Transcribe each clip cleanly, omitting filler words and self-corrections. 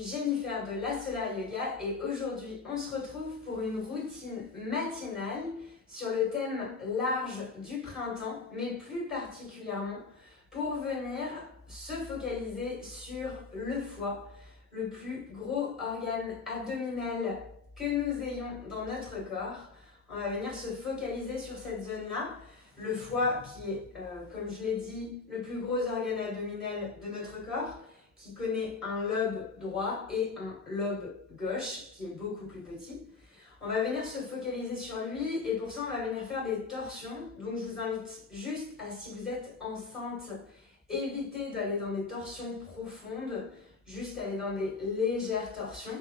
suis Jennifer de La Solar Yoga et aujourd'hui on se retrouve pour une routine matinale sur le thème large du printemps, mais plus particulièrement pour venir se focaliser sur le foie, le plus gros organe abdominal que nous ayons dans notre corps. On va venir se focaliser sur cette zone-là. Le foie qui est, comme je l'ai dit, le plus gros organe abdominal de notre corps, qui connaît un lobe droit et un lobe gauche qui est beaucoup plus petit. On va venir se focaliser sur lui et pour ça on va venir faire des torsions. Donc je vous invite juste à, si vous êtes enceinte, éviter d'aller dans des torsions profondes, juste aller dans des légères torsions.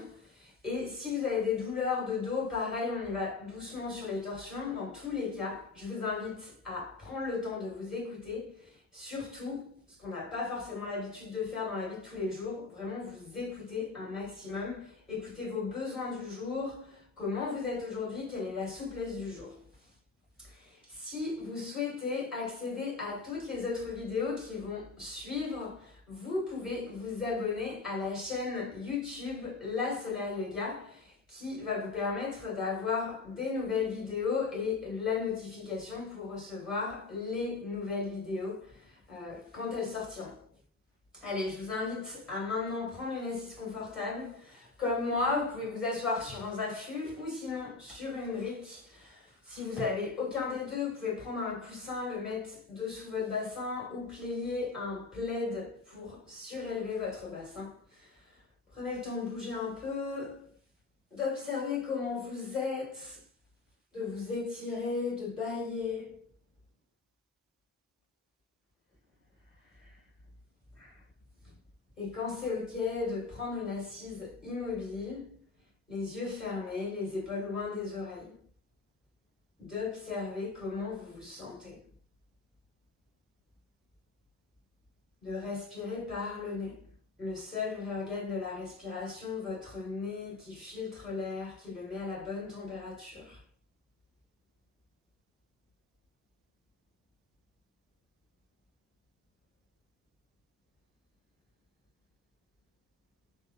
Et si vous avez des douleurs de dos, pareil, on y va doucement sur les torsions. Dans tous les cas, je vous invite à prendre le temps de vous écouter, surtout ce qu'on n'a pas forcément l'habitude de faire dans la vie de tous les jours, vraiment vous écoutez un maximum, écoutez vos besoins du jour, comment vous êtes aujourd'hui, quelle est la souplesse du jour. Si vous souhaitez accéder à toutes les autres vidéos qui vont suivre, vous pouvez vous abonner à la chaîne YouTube La Solar Yoga qui va vous permettre d'avoir des nouvelles vidéos et la notification pour recevoir les nouvelles vidéos quand elles sortiront. Allez, je vous invite à maintenant prendre une assise confortable. Comme moi, vous pouvez vous asseoir sur un affût ou sinon sur une brique. Si vous n'avez aucun des deux, vous pouvez prendre un coussin, le mettre dessous votre bassin ou plier un plaid pour surélever votre bassin. Prenez le temps de bouger un peu, d'observer comment vous êtes, de vous étirer, de bâiller. Et quand c'est ok, de prendre une assise immobile, les yeux fermés, les épaules loin des oreilles. D'observer comment vous vous sentez. De respirer par le nez. Le seul vrai organe de la respiration, votre nez qui filtre l'air, qui le met à la bonne température.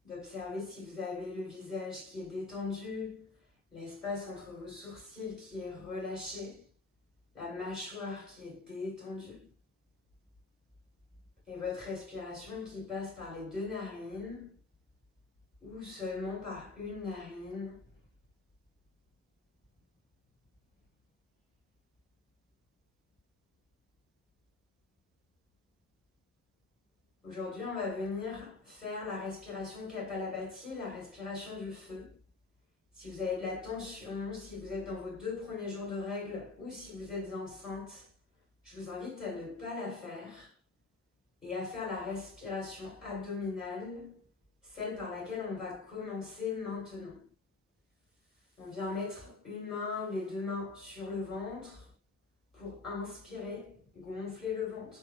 D'observer si vous avez le visage qui est détendu, l'espace entre vos sourcils qui est relâché, la mâchoire qui est détendue. Et votre respiration qui passe par les deux narines ou seulement par une narine. Aujourd'hui, on va venir faire la respiration Kapalabhati, la respiration du feu. Si vous avez de la tension, si vous êtes dans vos 2 premiers jours de règles ou si vous êtes enceinte, je vous invite à ne pas la faire et à faire la respiration abdominale, celle par laquelle on va commencer maintenant. On vient mettre une main ou les 2 mains sur le ventre pour inspirer, gonfler le ventre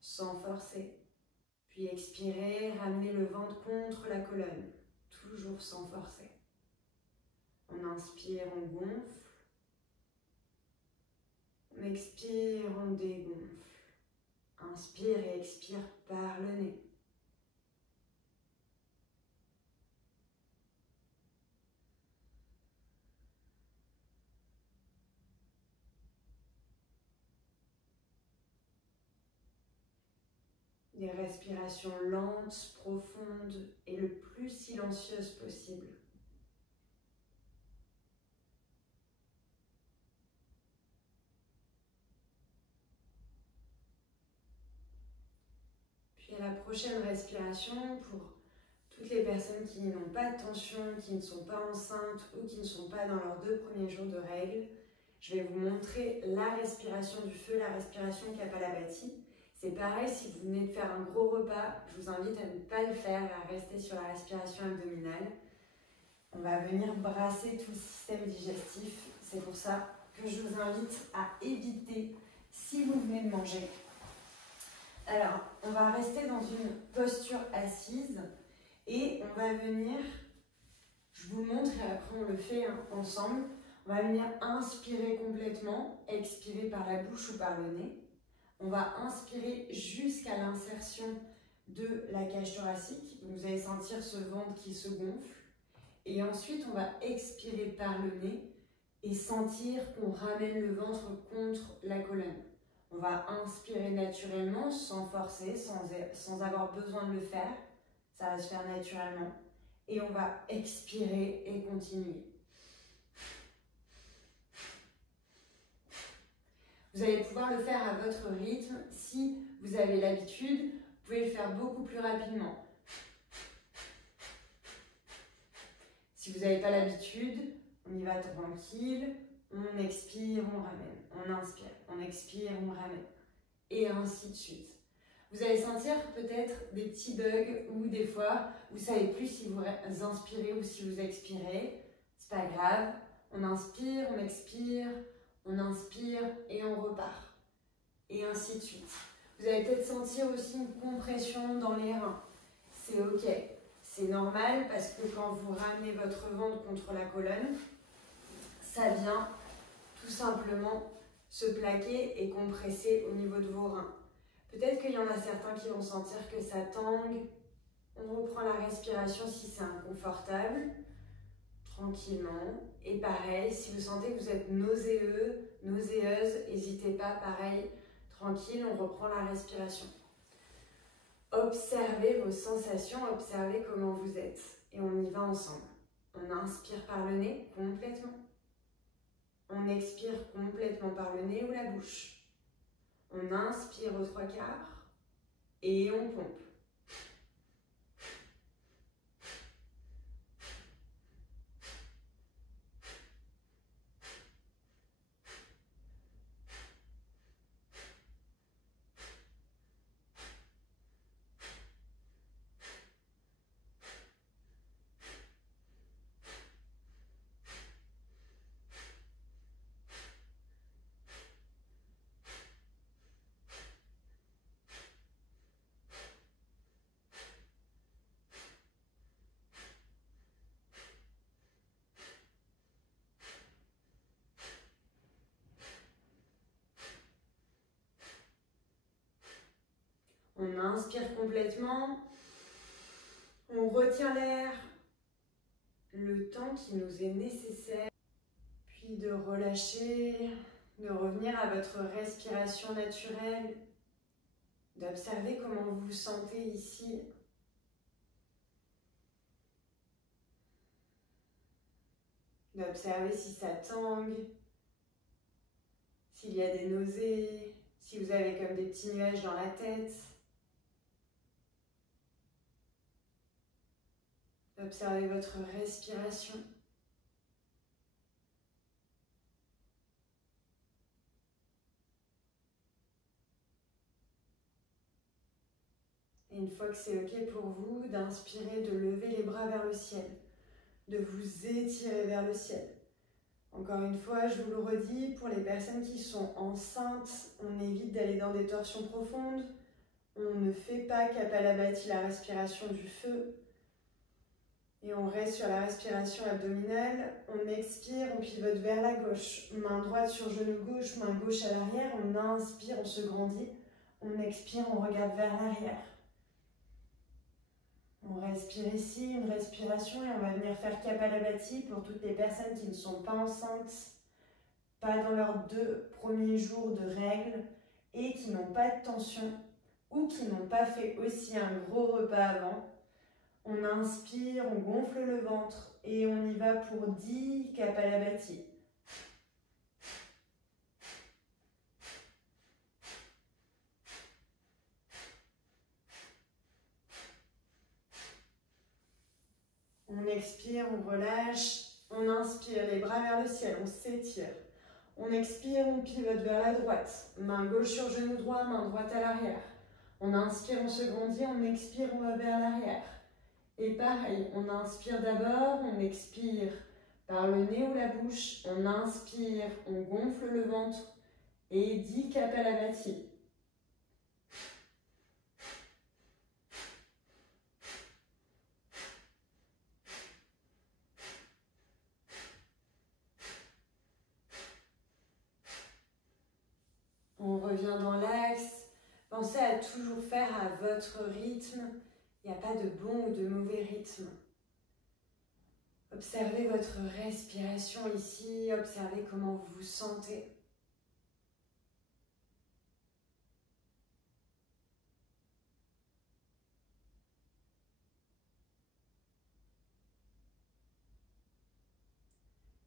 sans forcer. Puis expirer, ramener le ventre contre la colonne, toujours sans forcer. On inspire, on gonfle. On expire, on dégonfle. Inspire et expire par le nez. Des respirations lentes, profondes et le plus silencieuses possible. Puis à la prochaine respiration, pour toutes les personnes qui n'ont pas de tension, qui ne sont pas enceintes ou qui ne sont pas dans leurs 2 premiers jours de règles, je vais vous montrer la respiration du feu, la respiration Kapalabhati. C'est pareil, si vous venez de faire un gros repas, je vous invite à ne pas le faire et à rester sur la respiration abdominale. On va venir brasser tout le système digestif. C'est pour ça que je vous invite à éviter si vous venez de manger. Alors, on va rester dans une posture assise et on va venir, je vous montre et après on le fait ensemble, on va venir inspirer complètement, expirer par la bouche ou par le nez. On va inspirer jusqu'à l'insertion de la cage thoracique. Donc, vous allez sentir ce ventre qui se gonfle. Et ensuite, on va expirer par le nez et sentir qu'on ramène le ventre contre la colonne. On va inspirer naturellement, sans forcer, sans avoir besoin de le faire. Ça va se faire naturellement. Et on va expirer et continuer. Vous allez pouvoir le faire à votre rythme. Si vous avez l'habitude, vous pouvez le faire beaucoup plus rapidement. Si vous n'avez pas l'habitude, on y va tranquille. On expire, on ramène. On inspire, on expire, on ramène. Et ainsi de suite. Vous allez sentir peut-être des petits bugs ou des fois, vous ne savez plus si vous inspirez ou si vous expirez. C'est pas grave. On inspire et on repart. Et ainsi de suite. Vous allez peut-être sentir aussi une compression dans les reins. C'est ok. C'est normal parce que quand vous ramenez votre ventre contre la colonne, ça vient tout simplement se plaquer et compresser au niveau de vos reins. Peut-être qu'il y en a certains qui vont sentir que ça tangue. On reprend la respiration si c'est inconfortable, tranquillement. Et pareil, si vous sentez que vous êtes nauséeux, nauséeuse, n'hésitez pas, pareil, tranquille, on reprend la respiration. Observez vos sensations, observez comment vous êtes. Et on y va ensemble. On inspire par le nez complètement. On expire complètement par le nez ou la bouche. On inspire aux 3/4 et on pompe. On inspire complètement, on retient l'air le temps qui nous est nécessaire, puis de relâcher, de revenir à votre respiration naturelle, d'observer comment vous vous sentez ici. D'observer si ça tangue, s'il y a des nausées, si vous avez comme des petits nuages dans la tête. Observez votre respiration. Et une fois que c'est ok pour vous, d'inspirer, de lever les bras vers le ciel, de vous étirer vers le ciel. Encore une fois, je vous le redis, pour les personnes qui sont enceintes, on évite d'aller dans des torsions profondes. On ne fait pas Kapalabhati, la respiration du feu. Et on reste sur la respiration abdominale. On expire, on pivote vers la gauche. Main droite sur genou gauche, main gauche à l'arrière. On inspire, on se grandit. On expire, on regarde vers l'arrière. On respire ici, une respiration, et on va venir faire Kapalabhati pour toutes les personnes qui ne sont pas enceintes, pas dans leurs 2 premiers jours de règles et qui n'ont pas de tension ou qui n'ont pas fait aussi un gros repas avant. On inspire, on gonfle le ventre et on y va pour 10 Kapalabhati. On expire, on relâche, on inspire, les bras vers le ciel, on s'étire. On expire, on pivote vers la droite. Main gauche sur genou droit, main droite à l'arrière. On inspire, on se grandit, on expire, on va vers l'arrière. Et pareil, on inspire d'abord, on expire par le nez ou la bouche. On inspire, on gonfle le ventre et 10 Kapalabhati. On revient dans l'axe, Pensez à toujours faire à votre rythme. Il n'y a pas de bon ou de mauvais rythme. Observez votre respiration ici, observez comment vous vous sentez.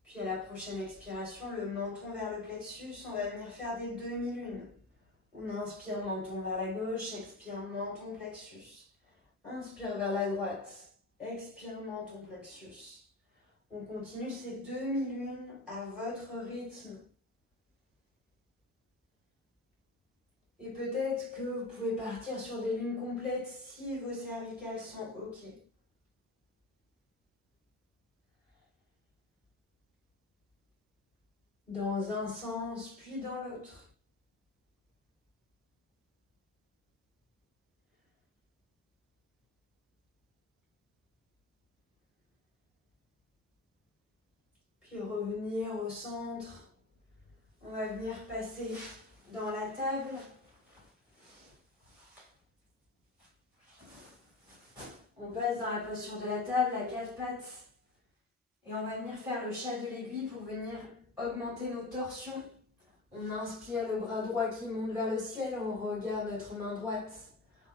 Puis à la prochaine expiration, le menton vers le plexus, on va venir faire des demi-lunes. On inspire, menton vers la gauche, expire, menton, plexus. Inspire vers la droite, expire, menton, plexus. On continue ces demi-lunes à votre rythme. Et peut-être que vous pouvez partir sur des lunes complètes si vos cervicales sont OK. Dans un sens, puis dans l'autre. Puis revenir au centre. On va venir passer dans la table. On passe dans la posture de la table à quatre pattes. Et on va venir faire le chat de l'aiguille pour venir augmenter nos torsions. On inspire, le bras droit qui monte vers le ciel, on regarde notre main droite.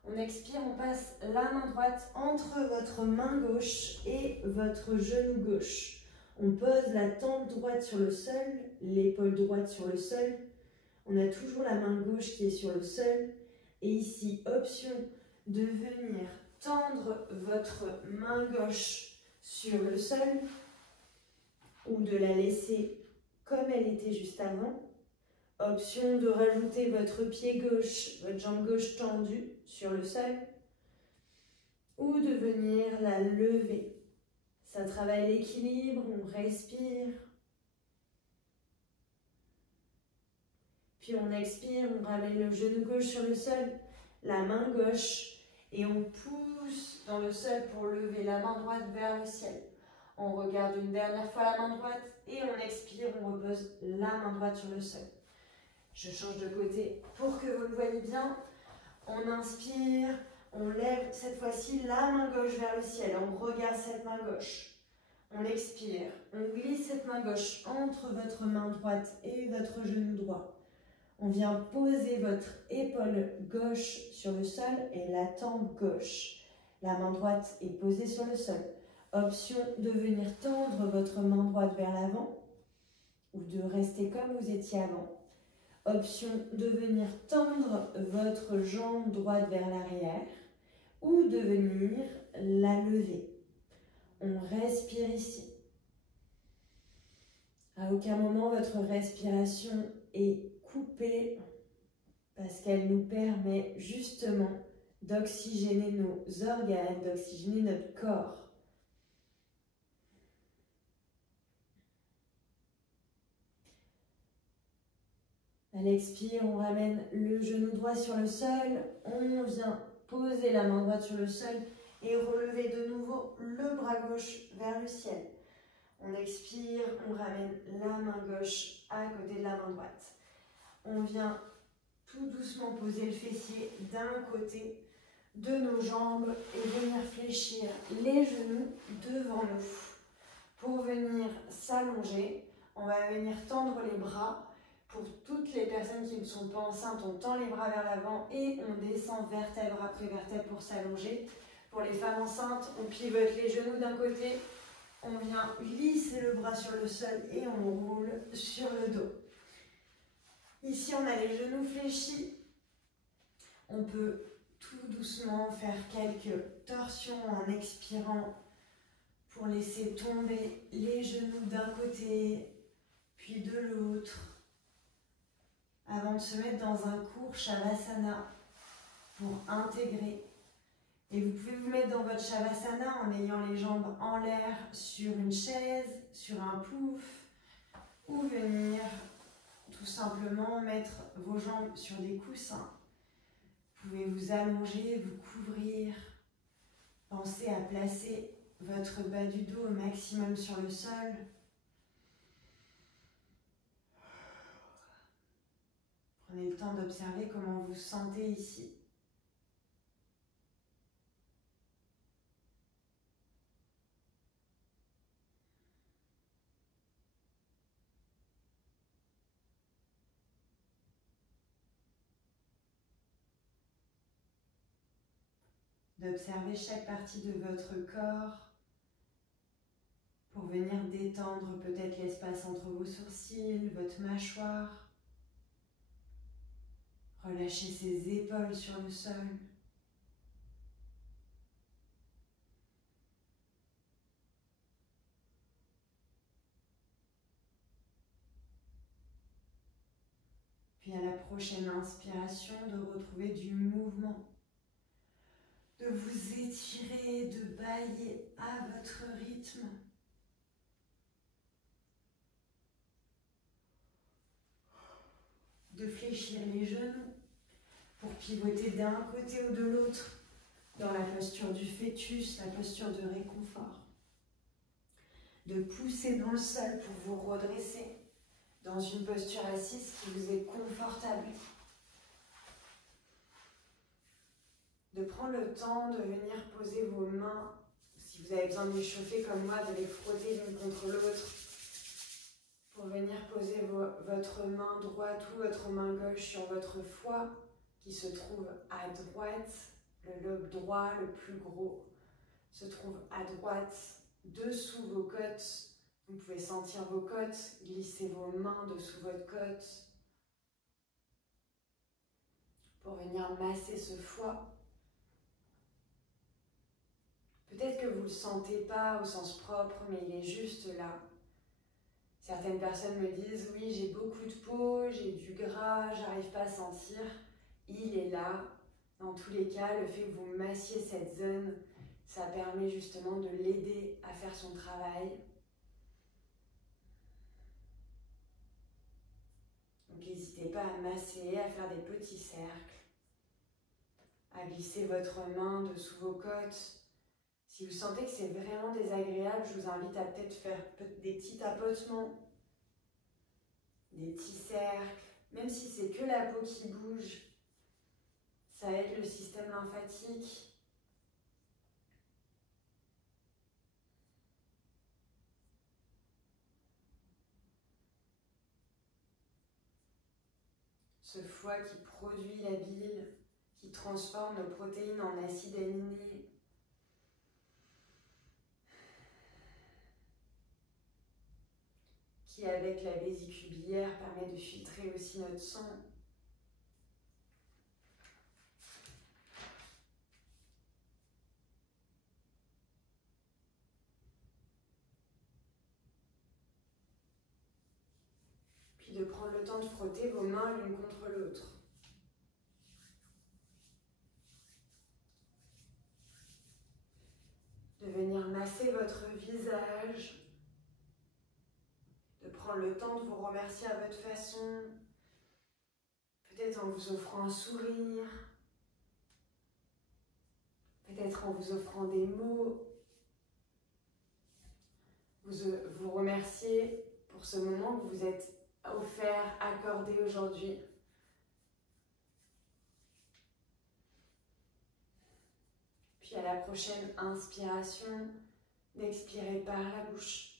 On expire, on passe la main droite entre votre main gauche et votre genou gauche. On pose la tempe droite sur le sol, l'épaule droite sur le sol. On a toujours la main gauche qui est sur le sol. Et ici, option de venir tendre votre main gauche sur le sol ou de la laisser comme elle était juste avant. Option de rajouter votre pied gauche, votre jambe gauche tendue sur le sol ou de venir la lever. Ça travaille l'équilibre, on respire. Puis on expire, on ramène le genou gauche sur le sol, la main gauche et on pousse dans le sol pour lever la main droite vers le ciel. On regarde une dernière fois la main droite et on expire, on repose la main droite sur le sol. Je change de côté pour que vous le voyez bien. On inspire, on lève cette fois-ci la main gauche vers le ciel. On regarde cette main gauche. On expire, on glisse cette main gauche entre votre main droite et votre genou droit. On vient poser votre épaule gauche sur le sol et la tempe gauche. La main droite est posée sur le sol. Option de venir tendre votre main droite vers l'avant ou de rester comme vous étiez avant. Option de venir tendre votre jambe droite vers l'arrière ou de venir la lever. On respire ici. À aucun moment votre respiration est coupée parce qu'elle nous permet justement d'oxygéner nos organes, d'oxygéner notre corps. À l'expire, on ramène le genou droit sur le sol, on vient poser la main droite sur le sol et relever de nouveau le bras gauche vers le ciel. On expire, on ramène la main gauche à côté de la main droite. On vient tout doucement poser le fessier d'un côté de nos jambes et venir fléchir les genoux devant nous. Pour venir s'allonger, on va venir tendre les bras. Pour toutes les personnes qui ne sont pas enceintes, on tend les bras vers l'avant et on descend vertèbre après vertèbre pour s'allonger. Pour les femmes enceintes, on pivote les genoux d'un côté, on vient glisser le bras sur le sol et on roule sur le dos. Ici, on a les genoux fléchis. On peut tout doucement faire quelques torsions en expirant pour laisser tomber les genoux d'un côté puis de l'autre, avant de se mettre dans un court Shavasana pour intégrer. Et vous pouvez vous mettre dans votre Shavasana en ayant les jambes en l'air sur une chaise, sur un pouf, ou venir tout simplement mettre vos jambes sur des coussins. Vous pouvez vous allonger, vous couvrir. Pensez à placer votre bas du dos au maximum sur le sol. Prenez le temps d'observer comment vous vous sentez ici. D'observer chaque partie de votre corps pour venir détendre peut-être l'espace entre vos sourcils, votre mâchoire. Relâchez ses épaules sur le sol. Puis à la prochaine inspiration, de retrouver du mouvement. De vous étirer, de bâiller à votre rythme. De fléchir les genoux pour pivoter d'un côté ou de l'autre dans la posture du fœtus, la posture de réconfort. De pousser dans le sol pour vous redresser dans une posture assise qui vous est confortable. De prendre le temps de venir poser vos mains, si vous avez besoin de les chauffer comme moi, de les frotter l'une contre l'autre, pour venir poser votre main droite ou votre main gauche sur votre foie qui se trouve à droite. Le lobe droit, le plus gros, se trouve à droite, dessous vos côtes. Vous pouvez sentir vos côtes, glisser vos mains dessous votre côte pour venir masser ce foie. Peut-être que vous ne le sentez pas au sens propre, mais il est juste là. Certaines personnes me disent « Oui, j'ai beaucoup de peau, j'ai du gras, j'arrive pas à sentir. » Il est là. Dans tous les cas, le fait que vous massiez cette zone, ça permet justement de l'aider à faire son travail. Donc n'hésitez pas à masser, à faire des petits cercles, à glisser votre main dessous vos côtes. Si vous sentez que c'est vraiment désagréable, je vous invite à peut-être faire des petits tapotements, des petits cercles, même si c'est que la peau qui bouge. Ça aide le système lymphatique. Ce foie qui produit la bile, qui transforme nos protéines en acides aminés. Qui, avec la vésicule biliaire, permet de filtrer aussi notre sang. Puis de prendre le temps de frotter vos mains l'une contre l'autre. De venir masser votre visage. De prendre le temps de vous remercier à votre façon. Peut-être en vous offrant un sourire. Peut-être en vous offrant des mots. Vous remercier pour ce moment que vous êtes offert, accordé aujourd'hui. Puis à la prochaine inspiration, d'expirer par la bouche.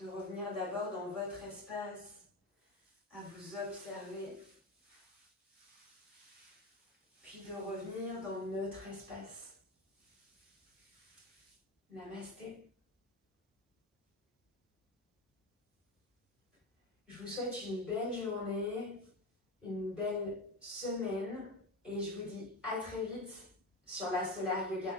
De revenir d'abord dans votre espace, à vous observer. Puis de revenir dans notre espace. Namasté. Je vous souhaite une belle journée, une belle semaine et je vous dis à très vite sur la Solar Yoga.